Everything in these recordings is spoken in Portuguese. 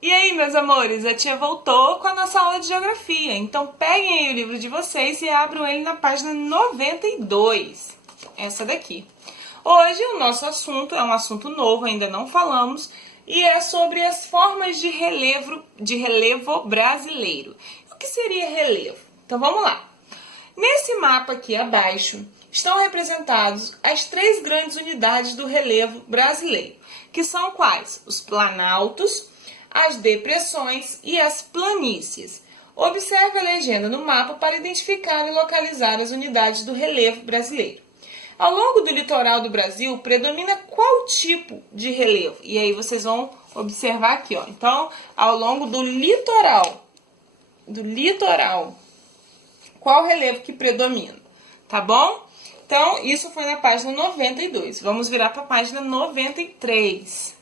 E aí, meus amores, a tia voltou com a nossa aula de geografia. Então peguem aí o livro de vocês e abram ele na página 92. Essa daqui. Hoje o nosso assunto é um assunto novo, ainda não falamos, e é sobre as formas de relevo brasileiro. O que seria relevo? Então vamos lá. Nesse mapa aqui abaixo estão representados as três grandes unidades do relevo brasileiro, que são quais? Os planaltos, as depressões e as planícies. Observe a legenda no mapa para identificar e localizar as unidades do relevo brasileiro. Ao longo do litoral do Brasil, predomina qual tipo de relevo? E aí vocês vão observar aqui, ó. Então, ao longo do litoral, qual relevo que predomina? Tá bom? Então, isso foi na página 92. Vamos virar para a página 93.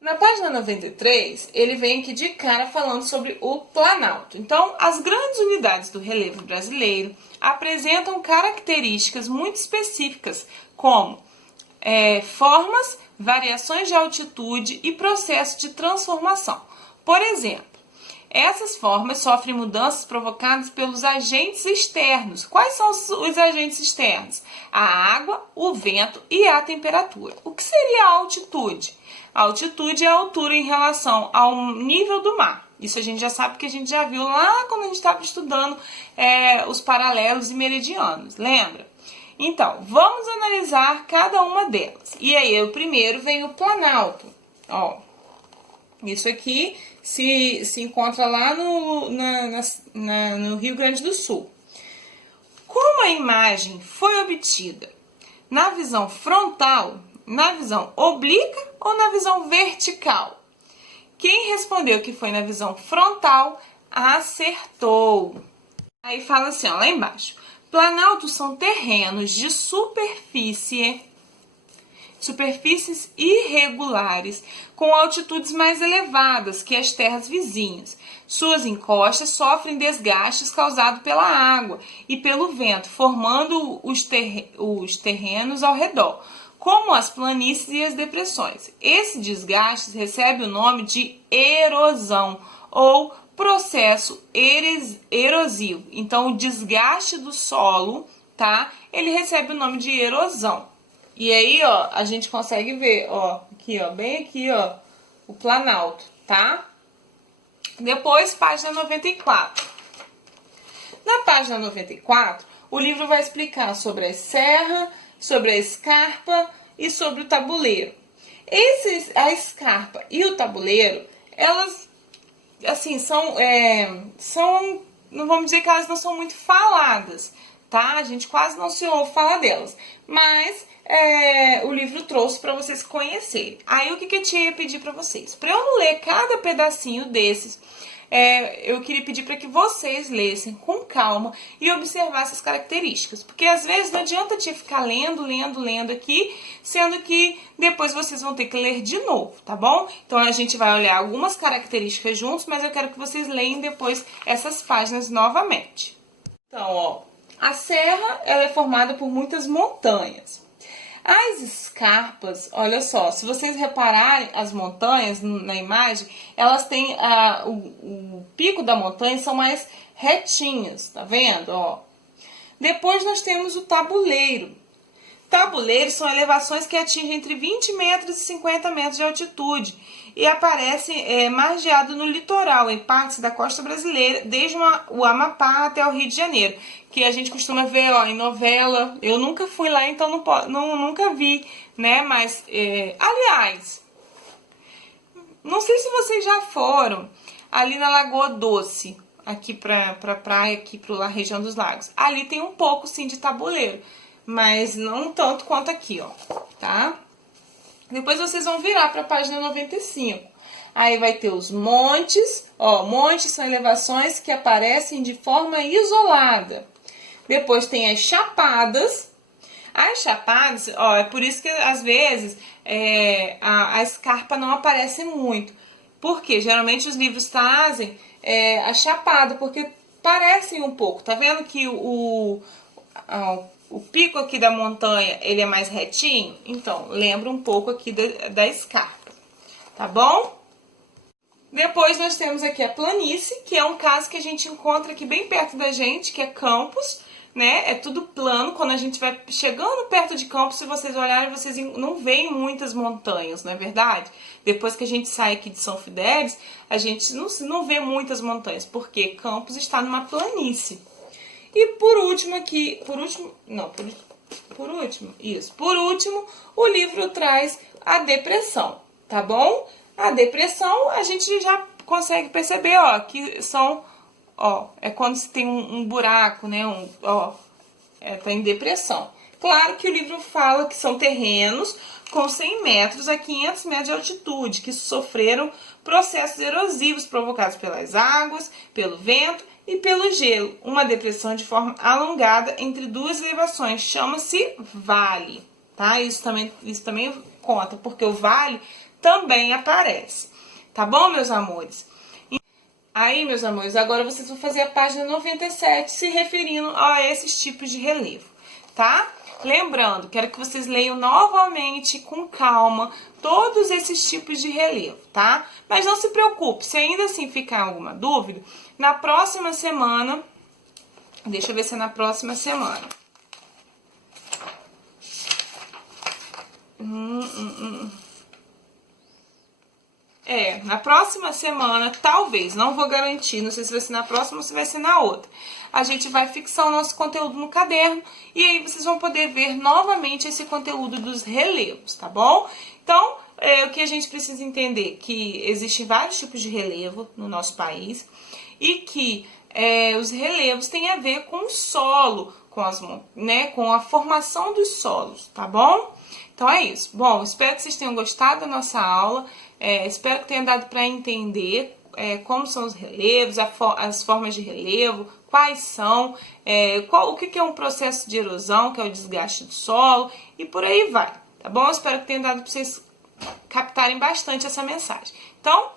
Na página 93, ele vem aqui de cara falando sobre o Planalto. Então, as grandes unidades do relevo brasileiro apresentam características muito específicas, como formas, variações de altitude e processo de transformação. Por exemplo, essas formas sofrem mudanças provocadas pelos agentes externos. Quais são os agentes externos? A água, o vento e a temperatura. O que seria a altitude? A altitude é a altura em relação ao nível do mar. Isso a gente já sabe, porque a gente já viu lá quando a gente estava estudando os paralelos e meridianos, lembra? Então, vamos analisar cada uma delas. E aí, o primeiro vem o Planalto. Ó, isso aqui se encontra lá no Rio Grande do Sul. Como a imagem foi obtida? Na visão frontal, na visão oblíqua ou na visão vertical? Quem respondeu que foi na visão frontal, acertou. Aí fala assim, ó, lá embaixo. Planaltos são terrenos de superfícies irregulares, com altitudes mais elevadas que as terras vizinhas. Suas encostas sofrem desgastes causados pela água e pelo vento, formando os terrenos ao redor, como as planícies e as depressões. Esse desgaste recebe o nome de erosão ou processo erosivo. Então, o desgaste do solo, tá? Ele recebe o nome de erosão. E aí, ó, a gente consegue ver, ó, aqui, ó, bem aqui, ó, o Planalto, tá? Depois, página 94. Na página 94, o livro vai explicar sobre a serra, sobre a escarpa e sobre o tabuleiro. A escarpa e o tabuleiro, elas, assim, não vamos dizer que elas não são muito faladas, tá? A gente quase não se ouve falar delas, mas o livro trouxe para vocês conhecerem. Aí, o que a tia ia pedir para vocês? Para eu não ler cada pedacinho desses, eu queria pedir para que vocês lessem com calma e observassem as características. Porque às vezes não adianta a tia ficar lendo aqui, sendo que depois vocês vão ter que ler de novo, tá bom? Então a gente vai olhar algumas características juntos, mas eu quero que vocês leiam depois essas páginas novamente. Então, ó, a serra, ela é formada por muitas montanhas. As escarpas, olha só, se vocês repararem as montanhas na imagem, elas têm o pico da montanha são mais retinhos, tá vendo? Ó. Depois nós temos o tabuleiro. Tabuleiros são elevações que atingem entre 20 metros e 50 metros de altitude e aparecem margeado no litoral, em partes da costa brasileira, desde o Amapá até o Rio de Janeiro, que a gente costuma ver, ó, em novela. Eu nunca fui lá, então nunca vi, né? Mas, aliás, não sei se vocês já foram ali na Lagoa Doce, aqui pra praia, aqui pra região dos lagos. Ali tem um pouco, sim, de tabuleiro, mas não tanto quanto aqui, ó, tá? Depois vocês vão virar para a página 95. Aí vai ter os montes, ó, montes são elevações que aparecem de forma isolada. Depois tem as chapadas. As chapadas, ó, é por isso que às vezes a escarpa não aparece muito. Porque geralmente os livros trazem a chapada, porque parecem um pouco. Tá vendo que o pico aqui da montanha, ele é mais retinho? Então, lembra um pouco aqui da escarpa, tá bom? Depois nós temos aqui a planície, que é um caso que a gente encontra aqui bem perto da gente, que é Campos, né? É tudo plano. Quando a gente vai chegando perto de Campos, se vocês olharem, vocês não veem muitas montanhas, não é verdade? Depois que a gente sai aqui de São Fidélis, a gente não vê muitas montanhas, porque Campos está numa planície. E por último aqui, por último, o livro traz a depressão, tá bom? A depressão, a gente já consegue perceber, ó, que são, ó, é quando se tem um buraco, né, tá em depressão. Claro que o livro fala que são terrenos com 100 metros a 500 metros de altitude, que sofreram processos erosivos provocados pelas águas, pelo vento e pelo gelo. Uma depressão de forma alongada entre duas elevações chama-se vale, tá? Isso também conta, porque o vale também aparece, tá bom, meus amores? Aí, meus amores, agora vocês vão fazer a página 97, se referindo a esses tipos de relevo, tá? Lembrando, quero que vocês leiam novamente, com calma, todos esses tipos de relevo, tá? Mas não se preocupe, se ainda assim ficar alguma dúvida, na próxima semana, deixa eu ver se é na próxima semana. Na próxima semana, talvez, não vou garantir, não sei se vai ser na próxima ou se vai ser na outra. A gente vai fixar o nosso conteúdo no caderno e aí vocês vão poder ver novamente esse conteúdo dos relevos, tá bom? Então, o que a gente precisa entender que existem vários tipos de relevo no nosso país e que os relevos têm a ver com o solo, com a formação dos solos, tá bom? Então é isso. Bom, espero que vocês tenham gostado da nossa aula. Espero que tenha dado para entender como são os relevos, as formas de relevo, quais são, o que é um processo de erosão, que é o desgaste do solo, e por aí vai, tá bom? Espero que tenha dado para vocês captarem bastante essa mensagem. Então,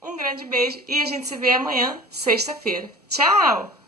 um grande beijo e a gente se vê amanhã, sexta-feira. Tchau!